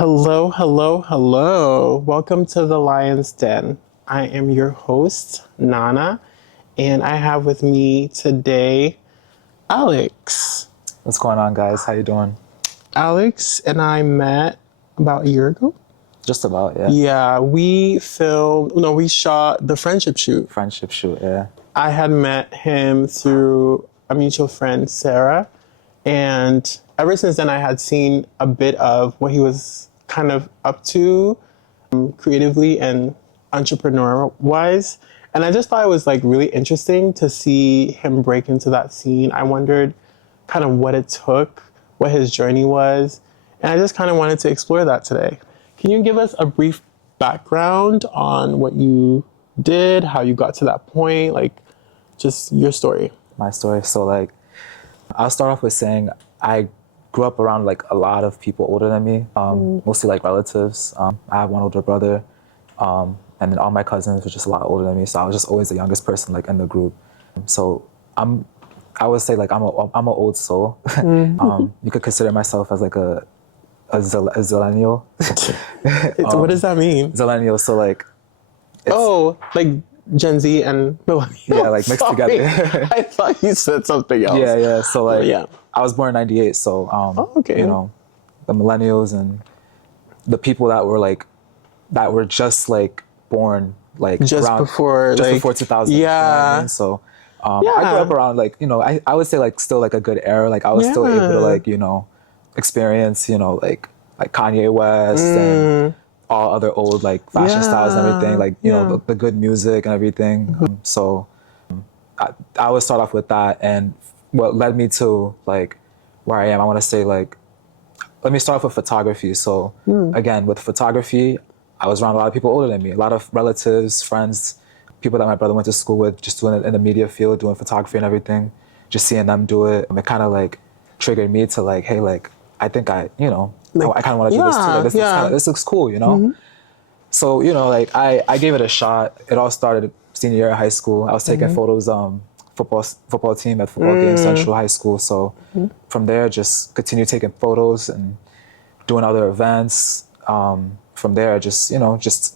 Hello, hello, hello. Welcome to the Lion's Den. I am your host, Nana, and I have with me today Alix. What's going on, guys? How you doing? Alix and I met about a year ago. Just about, yeah. Yeah, we shot the friendship shoot. Friendship shoot, yeah. I had met him through a mutual friend, Sarah, and ever since then I had seen a bit of what he was kind of up to creatively and entrepreneur-wise. And I just thought it was like really interesting to see him break into that scene. I wondered kind of what it took, what his journey was, and I just kind of wanted to explore that today. Can you give us a brief background on what you did, how you got to that point, like just your story? My story. So, like, I'll start off with saying I grew up around like a lot of people older than me, mostly like relatives. I have one older brother, and then all my cousins were just a lot older than me. So I was just always the youngest person like in the group. So I would say like I'm an old soul. You could consider myself as like a zillennial. What does that mean? Zillennial. So like, like Gen Z and millennial. Yeah, like mixed together. I thought you said something else. Yeah. So like, yeah. I was born in '98, so okay. You know, the millennials and the people that were just like born like just around, before 2000. Yeah. You know what I mean? So I grew up around like, you know, I would say like still like a good era. Like I was still able to like, you know, experience, you know, like Kanye West and all other old like fashion styles and everything, like, you know, the good music and everything. So I would start off with that, and what led me to like where I am, I want to say like, let me start off with photography. So again, with photography, I was around a lot of people older than me, a lot of relatives, friends, people that my brother went to school with, just doing it in the media field, doing photography and everything, just seeing them do it. It kind of like triggered me to like, hey, like, I think I kind of want to do this too. Like, this looks cool, you know? So, you know, like I gave it a shot. It all started senior year of high school. I was taking photos, football team at football games, Central High School. So from there, just continued taking photos and doing other events. From there, just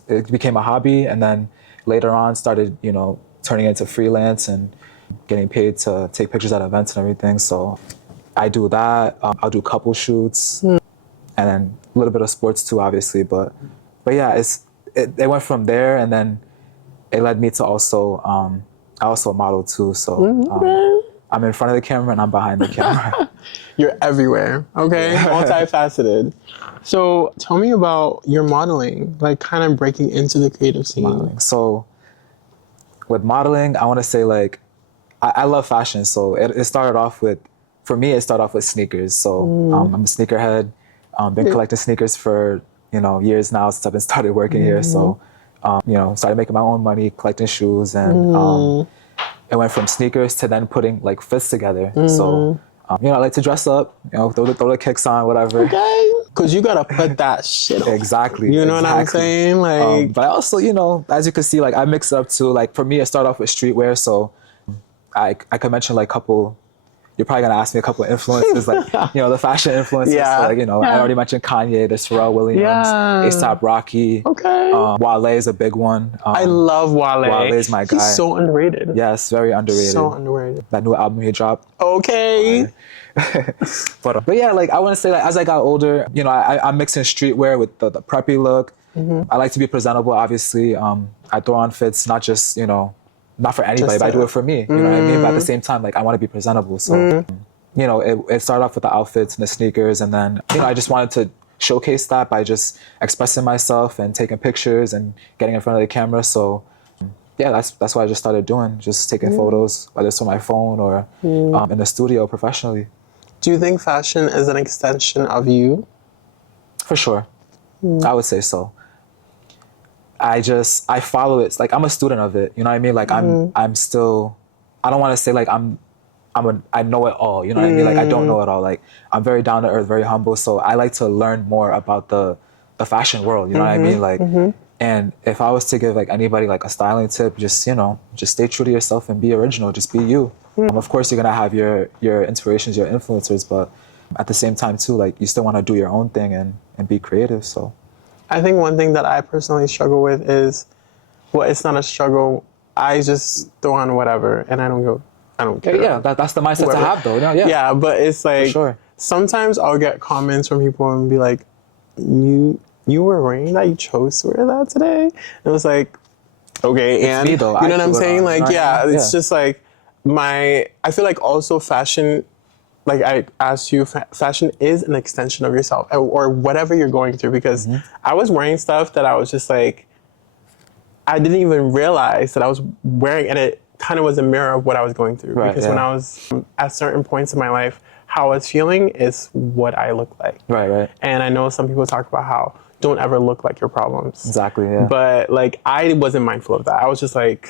it became a hobby. And then later on started, you know, turning into freelance and getting paid to take pictures at events and everything. So I do that. I'll do couple shoots and then a little bit of sports too, obviously. But yeah, it went from there, and then it led me to also, I also model too. So I'm in front of the camera and I'm behind the camera. You're everywhere, okay? Multifaceted. So tell me about your modeling, like kind of breaking into the creative scene. Modeling. So with modeling, I want to say like, I love fashion. So it started off with, for me, it started off with sneakers. So I'm a sneakerhead. Been collecting sneakers for, you know, years now since I've been started working here. So, you know, started making my own money, collecting shoes, and it went from sneakers to then putting like fits together. So, you know, I like to dress up, you know, throw the kicks on, whatever. Okay. Because you got to put that shit on. Exactly. You know what I'm saying? Like, but I also, you know, as you can see, like I mix it up too. Like for me, I start off with streetwear. So I could mention like you're probably gonna ask me a couple of influences, like, you know, the fashion influences. Yeah. So, like, you know, I already mentioned Kanye, there's Pharrell Williams, ASAP Rocky. Okay. Wale is a big one. I love Wale. Wale is my guy. He's so underrated. Yes, very underrated. So underrated. That new album he dropped. Okay. But yeah, like I want to say, like as I got older, you know, I'm mixing streetwear with the preppy look. I like to be presentable, obviously. I throw on fits, not just, you know, not for anybody, but I do it for me. You know what I mean? But at the same time, like I want to be presentable. So, you know, it started off with the outfits and the sneakers, and then, you know, I just wanted to showcase that by just expressing myself and taking pictures and getting in front of the camera. So, yeah, that's what I just started doing, just taking photos, whether it's on my phone or in the studio professionally. Do you think fashion is an extension of you? For sure. I would say so. I follow it. It's like I'm a student of it. You know what I mean? Like I'm still, I don't want to say like I know it all. You know what I mean? Like I don't know it all. Like I'm very down to earth, very humble. So I like to learn more about the fashion world. You know what I mean? Like, and if I was to give like anybody like a styling tip, just, you know, just stay true to yourself and be original. Just be you. Of course, you're gonna have your inspirations, your influencers, but at the same time too, like you still want to do your own thing and be creative. So I think one thing that I personally struggle with is, well, it's not a struggle. I just throw on whatever and I don't care. yeah, that's the mindset to have though. Yeah, but it's like, sure. Sometimes I'll get comments from people and be like, you were wearing that? You chose to wear that today? And it was like, okay, It's and me, though. you know what I'm saying? Like, it's Yeah. just like I feel like also fashion, like I asked you, fashion is an extension of yourself or whatever you're going through, because I was wearing stuff that I was just like, I didn't even realize that I was wearing, and it kind of was a mirror of what I was going through. Right, because when I was at certain points in my life, how I was feeling is what I look like. Right. And I know some people talk about how don't ever look like your problems. Exactly, yeah. But like, I wasn't mindful of that. I was just like,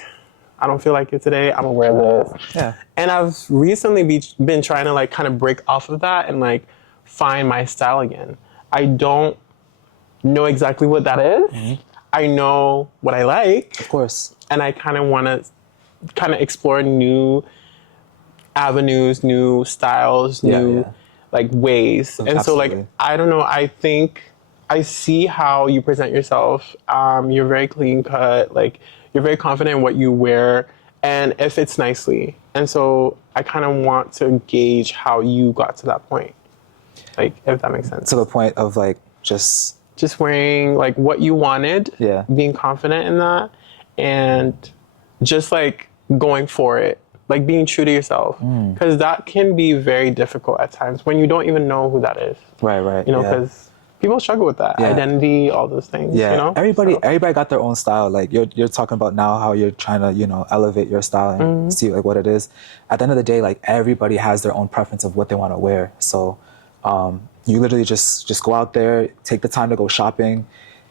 I don't feel like it today. I'm gonna wear this. Yeah. And I've recently been trying to like kind of break off of that and like find my style again. I don't know exactly what that is. I know what I like. Of course. And I kind of want to kind of explore new avenues, new styles, new like ways. And so like, I don't know, I think I see how you present yourself. You're very clean cut, like you're very confident in what you wear and it fits nicely. And so I kind of want to gauge how you got to that point. Like, if that makes sense. To the point of like just wearing like what you wanted, being confident in that, and just like going for it, like being true to yourself, because that can be very difficult at times when you don't even know who that is. Right. You know, because people struggle with that identity, all those things. Yeah, you know, everybody got their own style. Like you're talking about now how you're trying to elevate your style and see like what it is. At the end of the day, like everybody has their own preference of what they want to wear. So you literally just go out there, take the time to go shopping,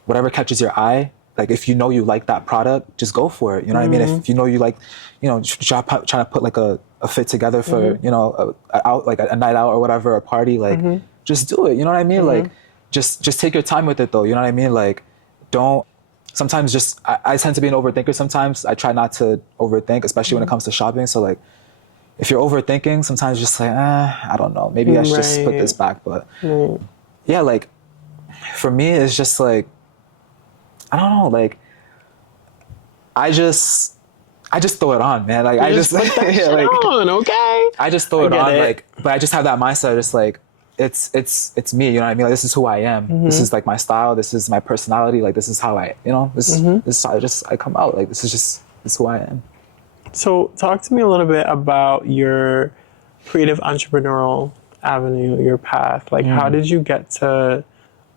whatever catches your eye. Like if you know you like that product, just go for it. You know what I mean? If you know you like, trying to put like a fit together for a night out or whatever, a party, like just do it. You know what I mean? Like just take your time with it though. You know what I mean? Like don't. Sometimes I tend to be an overthinker. Sometimes I try not to overthink, especially when it comes to shopping. So like, if you're overthinking, sometimes just like, I don't know, maybe I should just put this back. But yeah, like for me, it's just like, I don't know, like I just throw it on, man. Like I just put that shit on, okay? I just throw it on, like, but I just have that mindset, just like it's me, you know what I mean? Like this is who I am. This is like my style. This is my personality. Like this is how I, this is how I come out. Like this is who I am. So talk to me a little bit about your creative entrepreneurial avenue, your path. Like how did you get to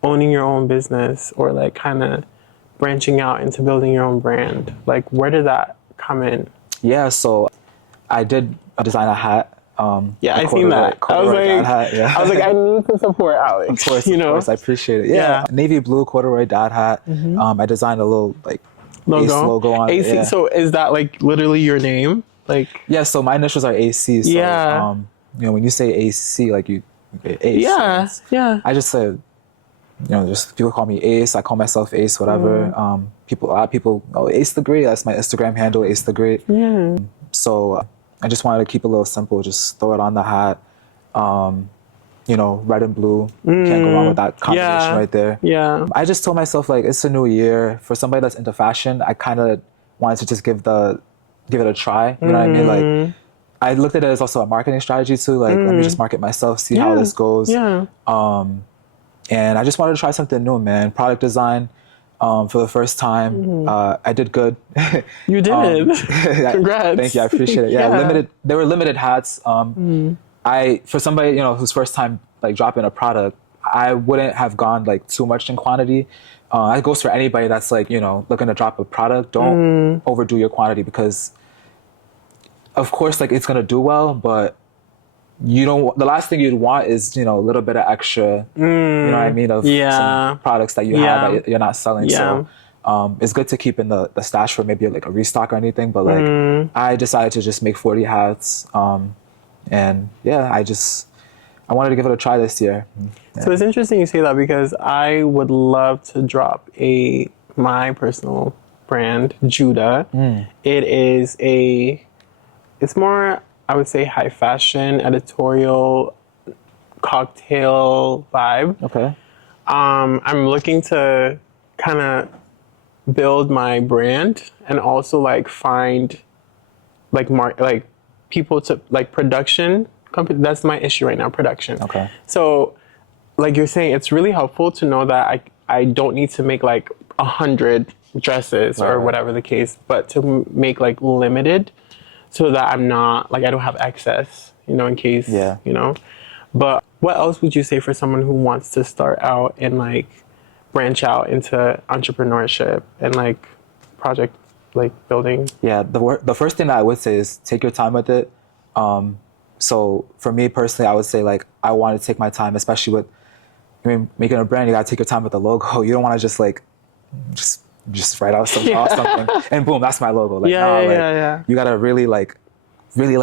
owning your own business or like kind of branching out into building your own brand? Like where did that come in? Yeah, so I did design a hat. I seen that. I was like, I need to support Alix. Of course, I appreciate it. Yeah. Navy blue corduroy dad hat. I designed a little like Ace logo on it. Yeah. So is that like literally your name? Like so my initials are AC. So when you say AC, like you get Ace. Yeah. I just said, just people call me Ace. I call myself Ace, whatever. A lot of people, AcetheGreat. That's my Instagram handle, AcetheGreat. Yeah. So I just wanted to keep it a little simple. Just throw it on the hat. Red and blue. Can't go wrong with that combination right there. Yeah. I just told myself like it's a new year. For somebody that's into fashion, I kind of wanted to just give it a try. You know what I mean? Like I looked at it as also a marketing strategy too. Like let me just market myself, see how this goes. Yeah. And I just wanted to try something new, man. Product design for the first time. I did good. You did. Congrats. Thank you. I appreciate it. Yeah. There were limited hats. For somebody, whose first time like dropping a product, I wouldn't have gone like too much in quantity. It goes for anybody that's like, looking to drop a product. Don't overdo your quantity because of course, like it's going to do well, but the last thing you'd want is, a little bit of extra, you know what I mean? Of some products that you have that you're not selling. Yeah. So it's good to keep in the stash for maybe like a restock or anything. But like I decided to just make 40 hats. And I wanted to give it a try this year. Yeah. So it's interesting you say that because I would love to drop my personal brand, Judah. It's more, I would say, high fashion, editorial, cocktail vibe. Okay. I'm looking to kind of build my brand and also like find like people to like production company. That's my issue right now, production. Okay. So like you're saying, it's really helpful to know that I don't need to make like 100 dresses or whatever the case, but to make like limited so that I'm not like I don't have excess, in case, But what else would you say for someone who wants to start out and like branch out into entrepreneurship and like project like building? Yeah, the first thing that I would say is take your time with it. So for me personally, I would say like I want to take my time, especially with making a brand. You gotta take your time with the logo. You don't want to just like just write out something and boom, that's my logo. Like you gotta really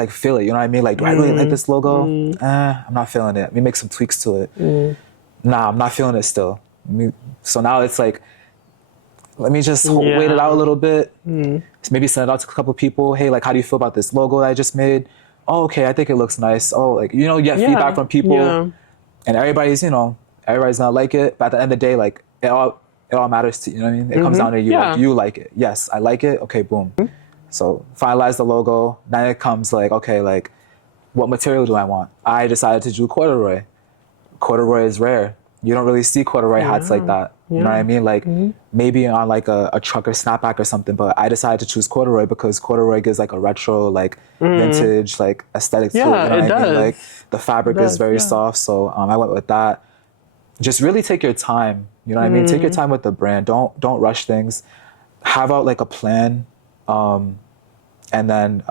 feel it. You know what I mean? Like, do I really like this logo? I'm not feeling it. Let me make some tweaks to it. Nah, I'm not feeling it still. So now it's like, let me just wait it out a little bit. Maybe send it out to a couple of people. Hey, like, how do you feel about this logo that I just made? Oh, okay, I think it looks nice. Oh, like, you get feedback from people. Yeah. And everybody's gonna like it. But at the end of the day, like, it all matters to you. You know what I mean? It comes down to you. Like, you like it. Yes, I like it. Okay, boom. So finalize the logo. Then it comes like, okay, like, what material do I want? I decided to do corduroy. Corduroy is rare. You don't really see corduroy hats like that. You know what I mean? Like maybe on like a trucker snapback or something, but I decided to choose corduroy because corduroy gives like a retro, like vintage, like aesthetic to it. You know what I mean? Like the fabric is very soft. So I went with that. Just really take your time. You know what I mean? Take your time with the brand. Don't rush things. Have out like a plan. And then,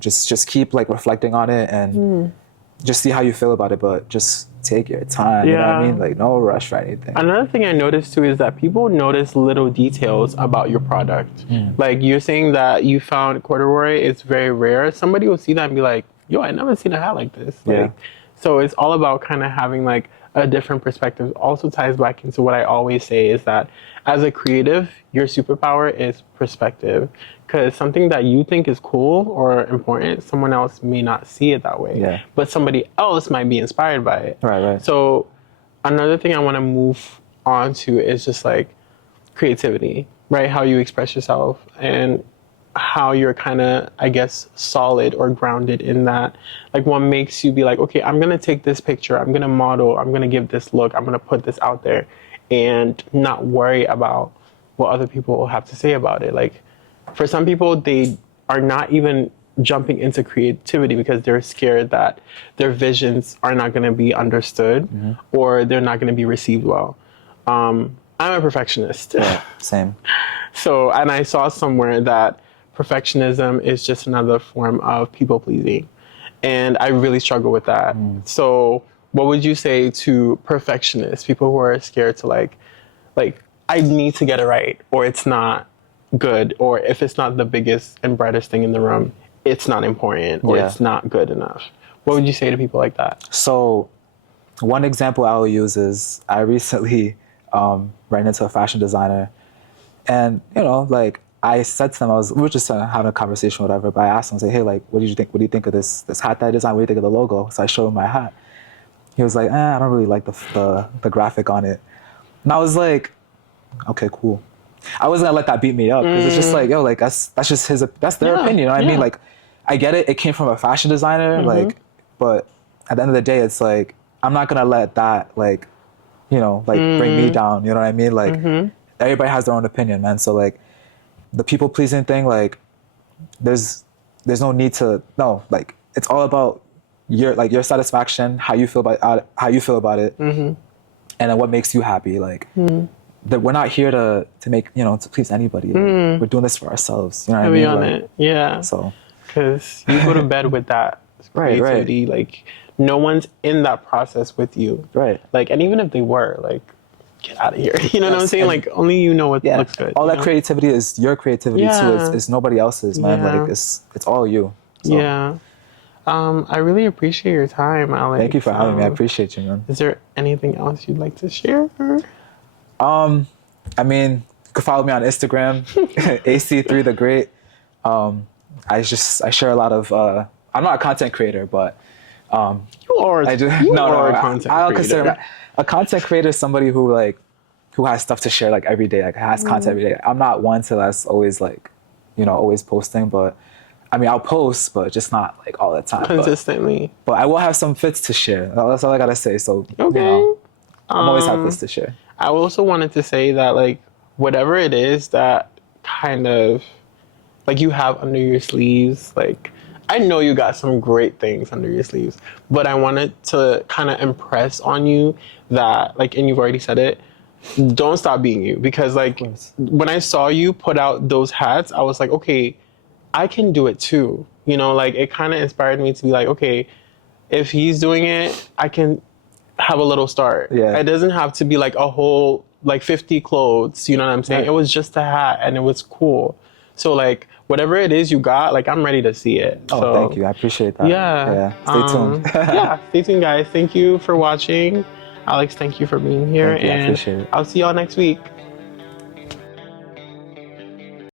just keep like reflecting on it and just see how you feel about it, but just take your time. You know what I mean? Like no rush or anything. Another thing I noticed too is that people notice little details about your product. Like you're saying that you found corduroy, it's very rare. Somebody will see that and be like, yo, I never seen a hat like this. Like, so it's all about kind of having like a different perspective. Also ties back into what I always say is that as a creative, your superpower is perspective. Because something that you think is cool or important, someone else may not see it that way. Yeah. But somebody else might be inspired by it. Right. So another thing I want to move on to is just like creativity, right? How you express yourself and how you're kind of, I guess, solid or grounded in that. Like what makes you be like, okay, I'm going to take this picture, I'm going to model, I'm going to give this look, I'm going to put this out there and not worry about what other people will have to say about it. Like for some people, they are not even jumping into creativity because they're scared that their visions are not going to be understood or they're not going to be received well. I'm a perfectionist. Yeah, same. So, and I saw somewhere that perfectionism is just another form of people pleasing. And I really struggle with that. So what would you say to perfectionists, people who are scared to like, I need to get it right or it's not good, or if it's not the biggest and brightest thing in the room, it's not important or it's not good enough. What would you say to people like that? So one example I will use is I recently ran into a fashion designer and, like I said to them, we were just having a conversation, whatever, but I asked him, I said, hey, like, what do you think of this hat that I designed? What do you think of the logo? So I showed him my hat. He was like, I don't really like the graphic on it. And I was like, okay, cool. I wasn't gonna let that beat me up because it's just like, yo, like that's just that's their opinion. You know what I mean? Like, I get it. It came from a fashion designer, like, but at the end of the day, it's like I'm not gonna let that like, bring me down. You know what I mean? Like, everybody has their own opinion, man. So like, the people pleasing thing, like, there's no need to like it's all about your satisfaction, how you feel about it, and then what makes you happy, like. That we're not here to make to please anybody. Like, we're doing this for ourselves. You know what I mean? On it. Yeah. So, because you go to bed with that creativity. Right. Like no one's in that process with you. Right. Like, and even if they were, like, get out of here. You know what I'm saying? Like only you know what looks good. All that creativity is your creativity too. It's nobody else's, man. Like it's all you. So. Yeah. I really appreciate your time, Alix. Thank you for having me. I appreciate you, man. Is there anything else you'd like to share? I mean, you can follow me on Instagram, AcetheGreat. I share a lot of, I'm not a content creator, but You are. I do. You No, are no. a content I'll creator. consider a content creator is somebody who has stuff to share like every day, like has content every day. I'm not one to that's always like, always posting, but I mean, I'll post, but just not like all the time. Consistently. But I will have some fits to share. That's all I gotta say. So, Okay. I'm always have fits to share. I also wanted to say that, like, whatever it is that kind of, like, you have under your sleeves, like, I know you got some great things under your sleeves, but I wanted to kind of impress on you that, like, and you've already said it, don't stop being you. Because, like, when I saw you put out those hats, I was like, okay, I can do it too. Like, it kind of inspired me to be like, okay, if he's doing it, I can have a little start. Yeah. It doesn't have to be like a whole, like 50 clothes, you know what I'm saying? Right. It was just a hat and it was cool. So, like, whatever it is you got, like, I'm ready to see it. Oh, So, thank you. I appreciate that. Yeah. Stay tuned. Yeah, stay tuned, guys. Thank you for watching. Alix, thank you for being here. Thank you. I And appreciate it. I'll see y'all next week.